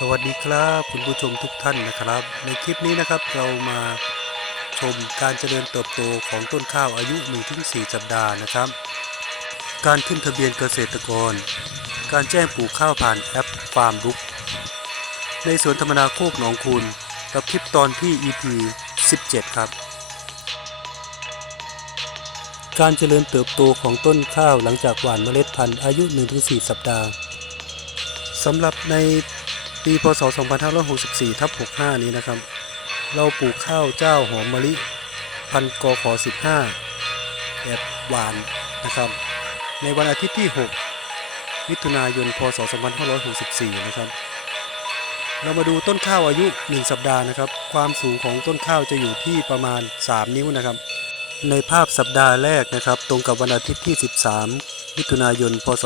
สวัสดีครับคุณผู้ชมทุกท่านนะครับ ในคลิปนี้นะครับเรามาชมการเจริญเติบโตของต้นข้าวอายุ 1-4 สัปดาห์นะครับ การขึ้นทะเบียนเกษตรกร การแจ้งปลูกข้าวผ่านแอปฟาร์มบุ๊กในสวนธรรมนาโคกหนองคูนกับคลิปตอนที่ EP 17 ครับ การเจริญเติบโตของต้นข้าวหลังจากหว่านเมล็ดพันธุ์อายุ 1-4 สัปดาห์สำหรับใน ปีพศ 2564ทับ65 นี้นะครับ เราปลูกข้าวเจ้าหอมมะลิ พันธุ์กขอ15แบบหวานนะครับ ในวันอาทิตย์ที่ 6 มิถุนายน พศ 2564 นะครับ เรามาดูต้นข้าวอายุ 1 สัปดาห์นะครับ ความสูงของต้นข้าวจะอยู่ที่ประมาณ 3 นิ้วนะครับ ในภาพสัปดาห์แรกนะครับ ตรงกับวันอาทิตย์ที่ 13 มิถุนายน พศ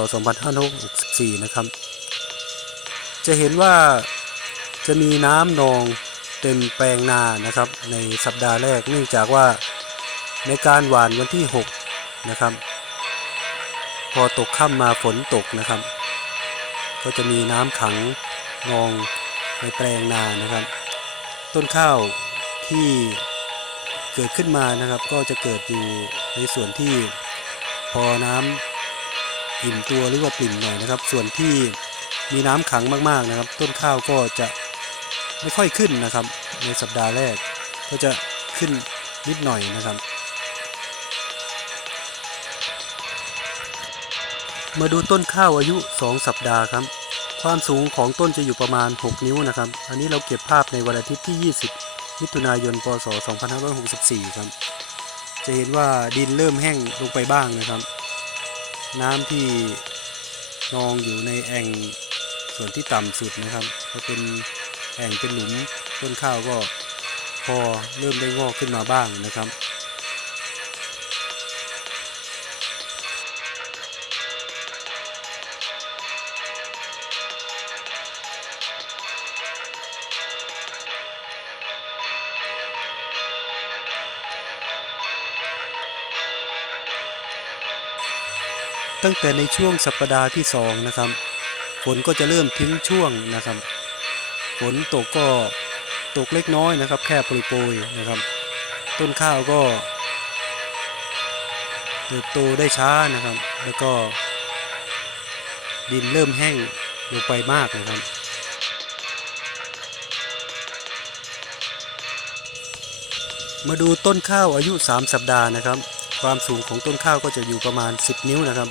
2564 นะครับ จะเห็นว่าจะมีน้ำนองเต็มแปลงนานะครับ ในสัปดาห์แรกเนื่องจากว่าในการหว่านวันที่ 6 นะครับ พอตกค่ำมาฝนตกนะครับ ก็จะมีน้ำขังนองในแปลงนานะครับ ต้นข้าวที่เกิดขึ้นมานะครับ ก็จะเกิดอยู่ในส่วนที่พอน้ำอิ่มตัวหรือว่าปริ่มหน่อยนะครับ ส่วนที่ มีน้ำขังมากๆนะครับ ต้นข้าวก็จะไม่ค่อยขึ้นนะครับ ในสัปดาห์แรกก็จะขึ้นนิดหน่อยนะครับ มาดูต้นข้าวอายุ 2 สัปดาห์ครับ ความสูงของต้นจะอยู่ประมาณ 6 นิ้วนะครับ อันนี้เราเก็บภาพในวันอาทิตย์ที่ 20 มิถุนายน พศ 2564 ครับ จะเห็นว่าดินเริ่มแห้งลงไปบ้างนะครับ น้ำที่นองอยู่ในแอ่ง ส่วนที่ต่ำสุดนะครับก็เป็นแอ่งเป็นหลุมต้นข้าวก็พอเริ่มได้งอกขึ้นมาบ้างนะครับตั้งแต่ในช่วงสัปดาห์ที่สองนะครับ ฝนก็จะเริ่มทิ้งช่วงนะครับ ฝนตกก็ตกเล็กน้อยนะครับ แค่โปรยๆนะครับ ต้นข้าวก็ เติบโตได้ช้านะครับ แล้วก็ ดินเริ่มแห้งลงไปมากนะครับมาดูต้นข้าวอายุ 3 สัปดาห์นะครับ ความสูงของต้นข้าวก็จะอยู่ประมาณ 10 นิ้วนะครับ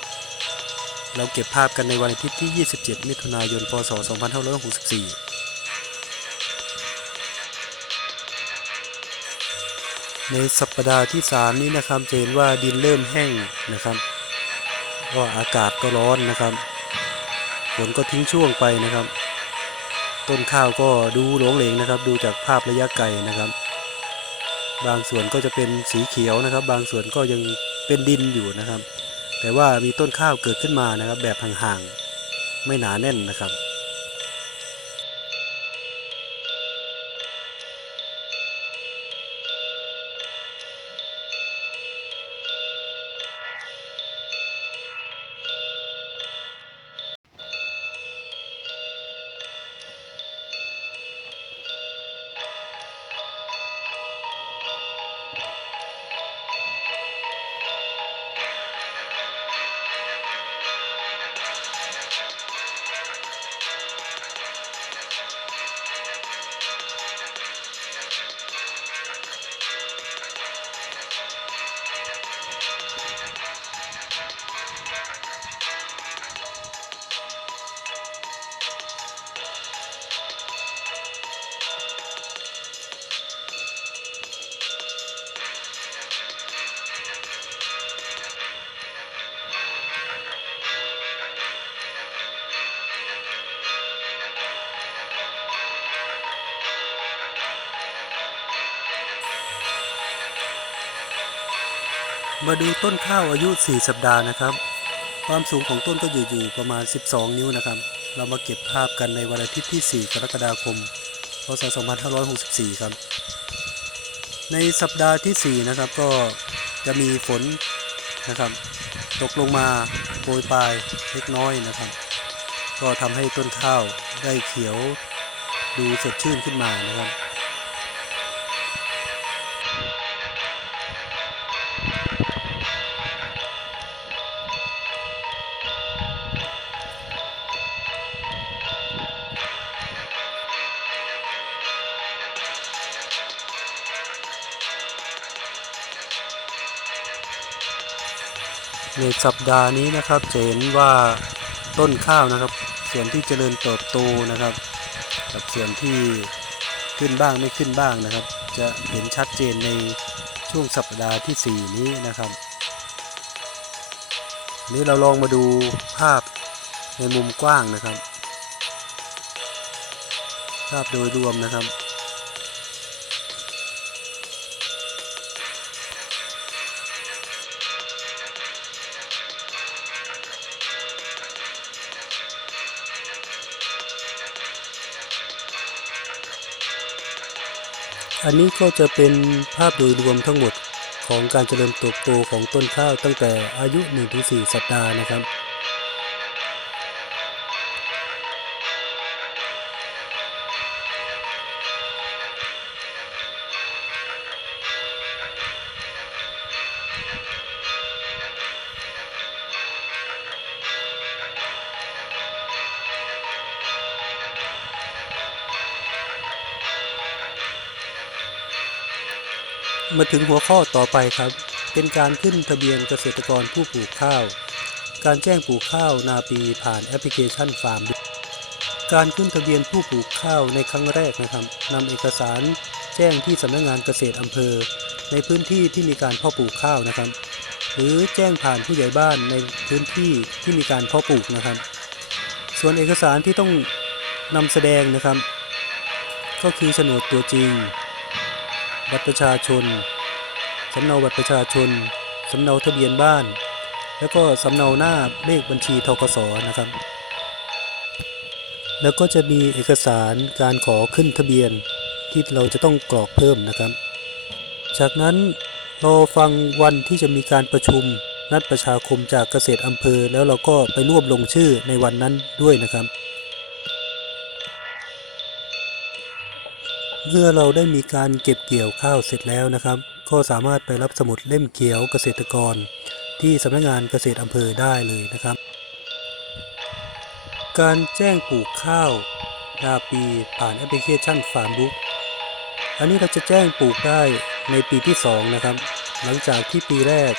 เราเก็บภาพกันในวันอาทิตย์ที่ 27 มิถุนายน พศ 2564ในสัปดาห์ที่ 3 นี้นะครับจะเห็นว่าดินเริ่มแห้งนะครับ ก็อากาศก็ร้อนนะครับฝนก็ทิ้งช่วงไปนะครับ ต้นข้าวก็ดูหลงเหลงนะครับ ดูจากภาพระยะไกลนะครับ บางส่วนก็จะเป็นสีเขียวนะครับ บางส่วนก็ยังเป็นดินอยู่นะครับ แต่ว่ามีต้นข้าวเกิดขึ้นมานะครับ แบบห่างๆไม่หนาแน่นนะครับ มาดูต้นข้าวอายุ 4 สัปดาห์นะครับ ความสูงของต้นก็อยู่อยู่ประมาณ 12 นิ้วนะครับ เรามาเก็บภาพกันในวันอาทิตย์ที่ 4 กรกฎาคม พศ 2564 ครับ ในสัปดาห์ที่ 4 นะครับก็จะมีฝนนะครับ ตกลงมาโปรยปลายเล็กน้อยนะครับ ก็ทำให้ต้นข้าวได้เขียวดูสดชื่นขึ้นมานะครับ ในสัปดาห์นี้นะครับจะเห็นว่าต้นข้าวนะครับ ส่วนที่เจริญเติบโตนะครับ กับส่วนที่ขึ้นบ้างไม่ขึ้นบ้างนะครับ จะเห็นชัดเจนในช่วงสัปดาห์ที่ 4 นี้นะครับนนี้เราลองมาดูภาพในมุมกว้างนะครับ ภาพโดยรวมนะครับ อันนี้ก็จะเป็นภาพโดยรวมทั้งหมดของการเจริญเติบโตของต้นข้าวตั้งแต่อายุ 1-4 สัปดาห์นะครับ มาถึงหัวข้อต่อไปครับ เป็นการขึ้นทะเบียนเกษตรกรผู้ปลูกข้าว การแจ้งปลูกข้าวนาปีผ่านแอปพลิเคชันฟาร์มการขึ้นทะเบียนผู้ปลูกข้าวในครั้งแรกนะครับนำเอกสารแจ้งที่สำนักงานเกษตรอำเภอ ในพื้นที่ที่มีการเพาะปลูกข้าวนะครับ หรือแจ้งผ่านผู้ใหญ่บ้านในพื้นที่ที่มีการเพาะปลูกนะครับ ส่วนเอกสารที่ต้องนำแสดงนะครับ ก็คือโฉนดตัวจริง บัตรประชาชน สำเนาบัตรประชาชน สำเนาทะเบียนบ้าน แล้วก็สำเนาหน้าเลขบัญชีทกสนะครับ แล้วก็จะมีเอกสารการขอขึ้นทะเบียนที่เราจะต้องกรอกเพิ่มนะครับ จากนั้นรอฟังวันที่จะมีการประชุมนัดประชาคมจากเกษตรอำเภอ แล้วเราก็ไปร่วมลงชื่อในวันนั้นด้วยนะครับ เมื่อเราได้มีการเก็บเกี่ยวข้าวเสร็จแล้วนะครับ ก็สามารถไปรับสมุดเล่มเขียวเกษตรกร ที่สำนักงานเกษตรอำเภอได้เลยนะครับ การแจ้งปลูกข้าวนาปีผ่านแอปพลิเคชันฟาร์มบุ๊กอันนี้เราจะแจ้งปลูกได้ในปีที่ 2 นะครับ หลังจากที่ปีแรก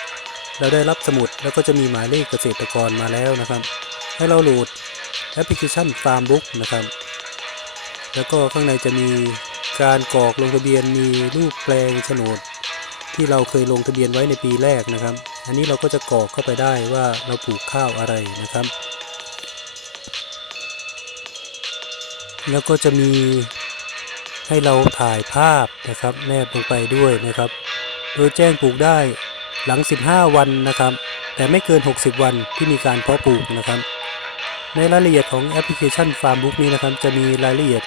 เราได้รับสมุดแล้วก็จะมีหมายเลขเกษตรกรมาแล้วนะครับ ให้เราโหลดแอปพลิเคชันฟาร์มบุ๊กนะครับ แล้วก็ข้างในจะมี การกรอกลงทะเบียนมีรูปแปลงโฉนด ที่เราเคยลงทะเบียนไว้ในปีแรกนะครับ อันนี้เราก็จะกรอกเข้าไปได้ว่าเราปลูกข้าวอะไรนะครับ แล้วก็จะมีให้เราถ่ายภาพนะครับแนบลงไปด้วยนะครับ โดยแจ้งปลูกได้หลัง 15 วันนะครับ แต่ไม่เกิน 60 วันที่มีการเพาะปลูกนะครับ ในรายละเอียดของแอปพลิเคชัน Farm Book นี้นะครับ จะมีรายละเอียด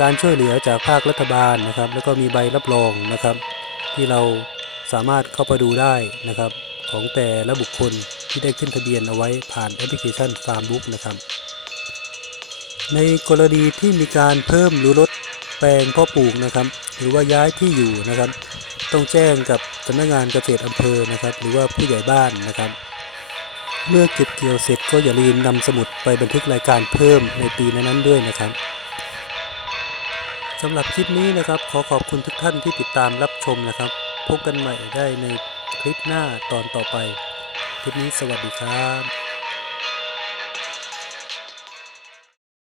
การช่วยเหลือจากภาครัฐบาลนะครับ แล้วก็มีใบรับรองนะครับ ที่เราสามารถเข้าไปดูได้นะครับ ของแต่ละบุคคลที่ได้ขึ้นทะเบียนเอาไว้ผ่านแอปพลิเคชัน Farm Book นะครับ ในกรณีที่มีการเพิ่มหรือลดแปลงพาะปลูกนะครับ หรือว่าย้ายที่อยู่นะครับ ต้องแจ้งกับสำนักงานเกษตรอำเภอนะครับ หรือว่าผู้ใหญ่บ้านนะครับ เมื่อเก็บเกี่ยวเสร็จก็อย่าลืมนำสมุดไปบันทึกรายการเพิ่มในปีนั้นๆด้วยนะครับ สำหรับคลิปนี้นะครับ ขอขอบคุณทุกท่านที่ติดตามรับชมนะครับ พบกันใหม่ได้ในคลิปหน้าตอนต่อไป คลิปนี้สวัสดีครับ